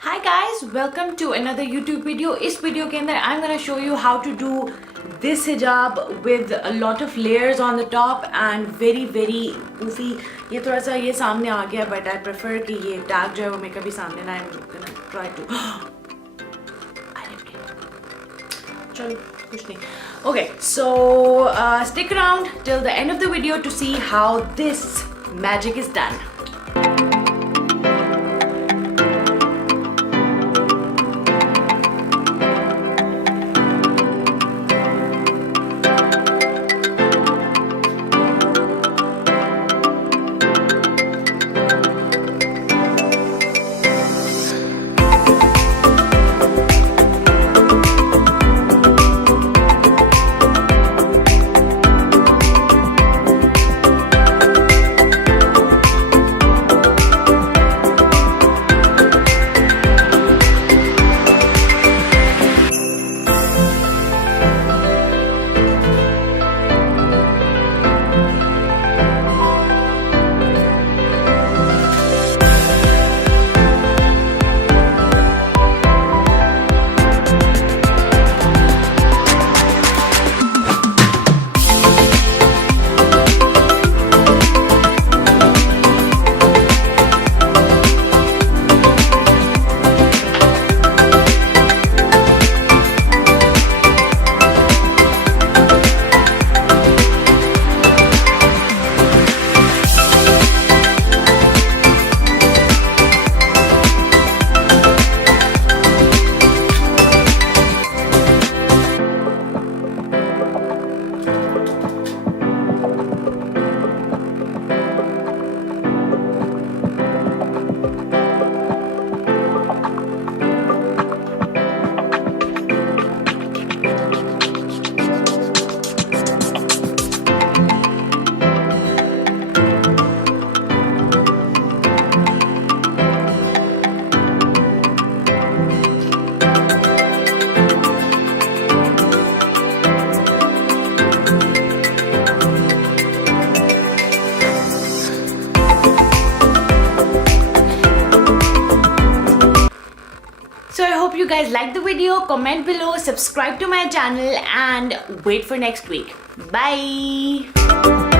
Hi guys, welcome to another YouTube video. इस video के अंदर I'm gonna show you how to do this hijab with a lot of layers on the top and very poofy. ये थोड़ा सा ये सामने आ गया but I prefer कि ये tag जो है वो मैं कभी सामने ना I'm gonna try to I didn't get चलो कुछ नहीं. Okay, so stick around till the end of the video to see how this magic is done. So I hope you guys liked the video. Comment below, subscribe to my channel and wait for next week. Bye.